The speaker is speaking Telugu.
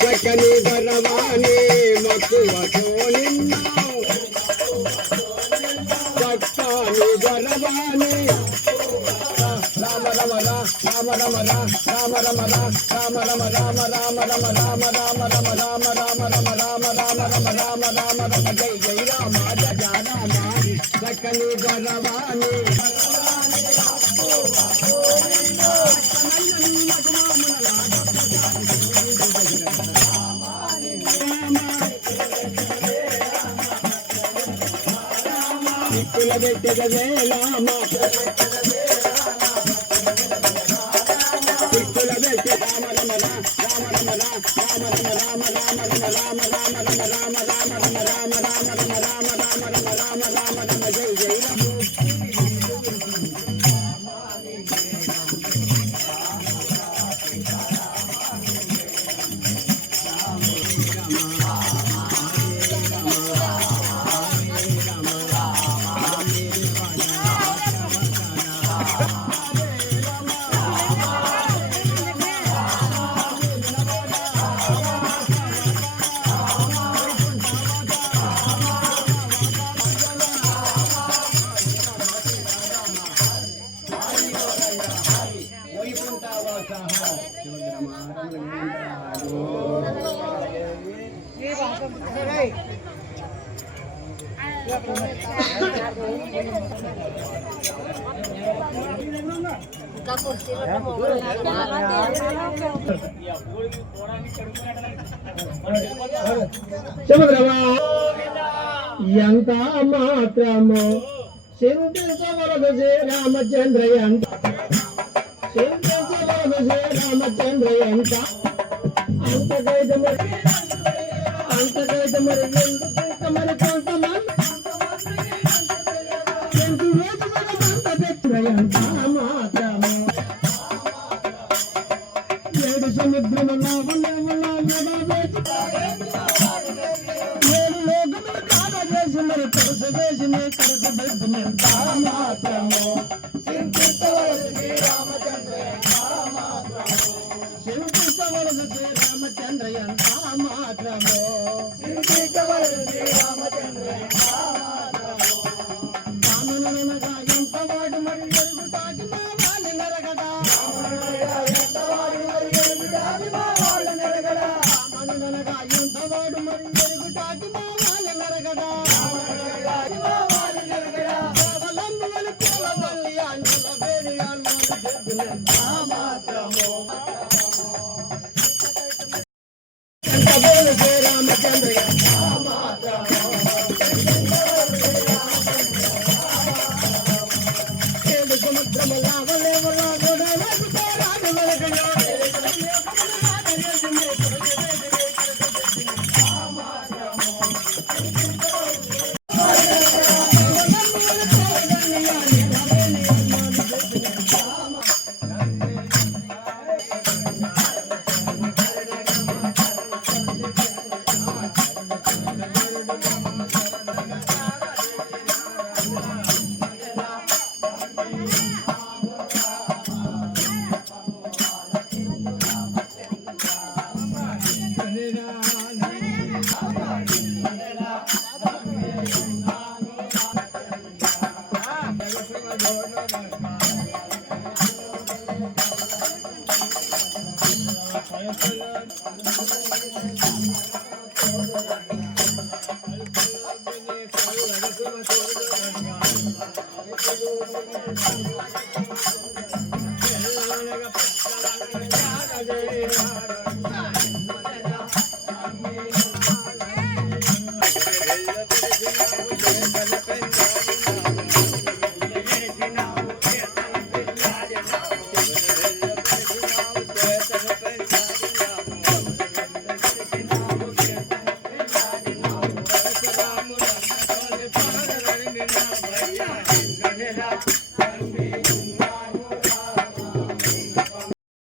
చక్కని గరవాణి మక్కువ నిన్ను చక్కని గరవాణి రామ రమ రామ రమ రామ రమ రామ రమ రామ రామ రమ రామ రామ రమ రామ రామ రమ రామ రామ రమ రామ రామ రమ జై జై రామ జయ రామ చక్కని గరవాణి పెట్టగదే రామ ఎంత మాత్రము చింతించవలదు శ్రీరామచంద్ర ఎంత చింతించవలదు శ్రీరామచంద్ర ఎంత అంతకైతే మరి ఎందుకు మరి కొంతమంది ఎంత మాత్రము ఏడు సముద్రముల మరి కరుసు వేసిన కరుసు బెద్దునంత మాత్రము చింతించవలదు శ్రీరామచంద్ర ఎంత మాత్రము చింతించవలదు శ్రీరామచంద్ర రామననగా ఎంత వాడు మరి ఎరుగుటాకి మా వాళ్ళు నరగడా రామననగా ఎంత వాడు మరి ఎరుగుటాకి మా వాళ్ళు నరగడా రామననగా ఎంత వాడు మరి ఎరుగుటాకి మా వాళ్ళు నరగడా